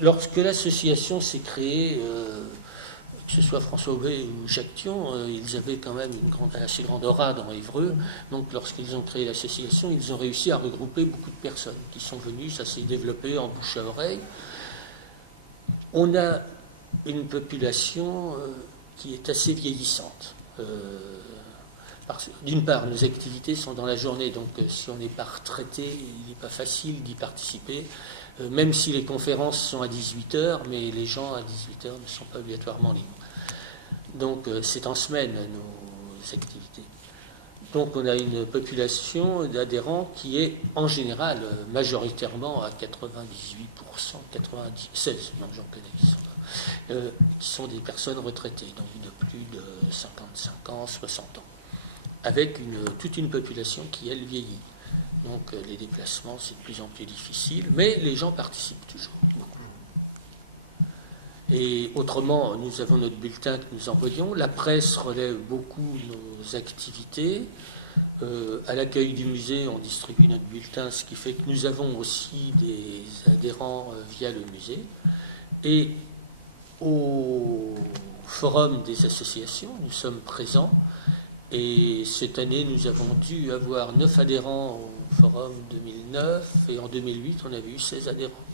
lorsque l'association s'est créée, que ce soit François Aubé ou Jacques Thion, ils avaient quand même une assez grande aura dans Évreux. Donc lorsqu'ils ont créé l'association, ils ont réussi à regrouper beaucoup de personnes qui sont venues, ça s'est développé en bouche à oreille. On a une population qui est assez vieillissante. D'une part, nos activités sont dans la journée, donc si on n'est pas retraité, il n'est pas facile d'y participer, même si les conférences sont à 18h, mais les gens à 18h ne sont pas obligatoirement libres. Donc c'est en semaine nos activités. Donc on a une population d'adhérents qui est en général majoritairement à 98%, 96, non j'en connais qui sont des personnes retraitées, donc de plus de 55 ans, 60 ans, avec toute une population qui, elle, vieillit. Donc les déplacements, c'est de plus en plus difficile, mais les gens participent toujours, beaucoup. Et autrement, nous avons notre bulletin que nous envoyons. La presse relève beaucoup nos activités. À l'accueil du musée, on distribue notre bulletin, ce qui fait que nous avons aussi des adhérents via le musée. Et au forum des associations, nous sommes présents. Et cette année, nous avons dû avoir 9 adhérents au forum 2009. Et en 2008, on avait eu 16 adhérents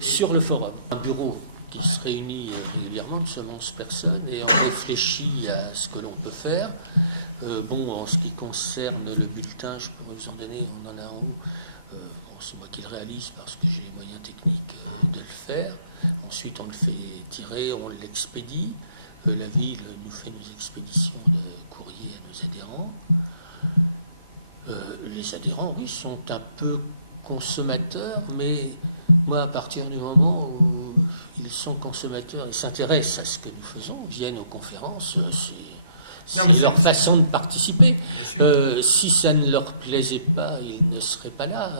sur le forum. Un bureau qui se réunit régulièrement, nous sommes 11 personnes, et on réfléchit à ce que l'on peut faire. En ce qui concerne le bulletin, je pourrais vous en donner, on en a un où. C'est moi qui le réalise parce que j'ai les moyens techniques de le faire. Ensuite, on le fait tirer, on l'expédie. La ville nous fait nos expéditions de courrier à nos adhérents. Les adhérents, oui, sont un peu consommateurs, mais moi, à partir du moment où ils sont consommateurs et s'intéressent à ce que nous faisons, viennent aux conférences, c'est leur façon de participer. Si ça ne leur plaisait pas, ils ne seraient pas là.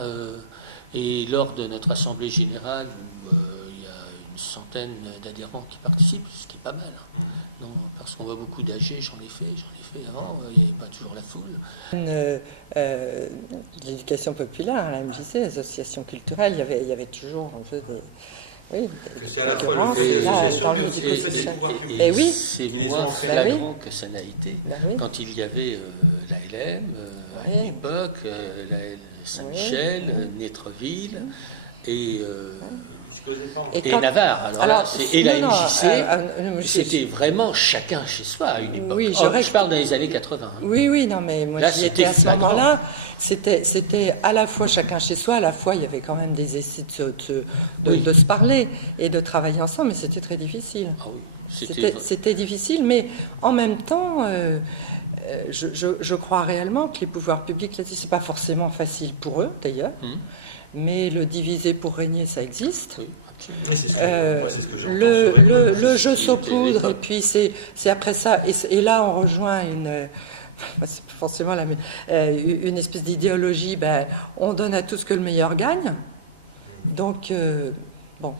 Et lors de notre assemblée générale, où il y a une centaine d'adhérents qui participent, ce qui est pas mal. Non, parce qu'on voit beaucoup d'âgés, j'en ai fait avant, il n'y avait pas toujours la foule. L'éducation populaire, à la MJC, les associations culturelles, il y avait toujours un peu des... Oui, des concurrences, dans le médico-social. Et oui, c'est moins flagrant que ça n'a été. Quand il y avait l'ALM, à l'époque, la Saint-Michel, Nétreville, et Navarre. Et la MJC, c'était vraiment chacun chez soi à une époque. Oui, je parle dans les années 80. Oui, non, mais moi j'y étais à ce moment-là. C'était à la fois chacun chez soi, à la fois il y avait quand même des essais de se parler et de travailler ensemble, mais c'était très difficile. Ah oui, c'était difficile, mais en même temps, je crois réellement que les pouvoirs publics, c'est pas forcément facile pour eux d'ailleurs. Mais le diviser pour régner, ça existe. Oui, le jeu saupoudre, et puis c'est après ça. Et là, on rejoint c'est pas forcément une espèce d'idéologie. On donne à tous que le meilleur gagne. Donc, bon.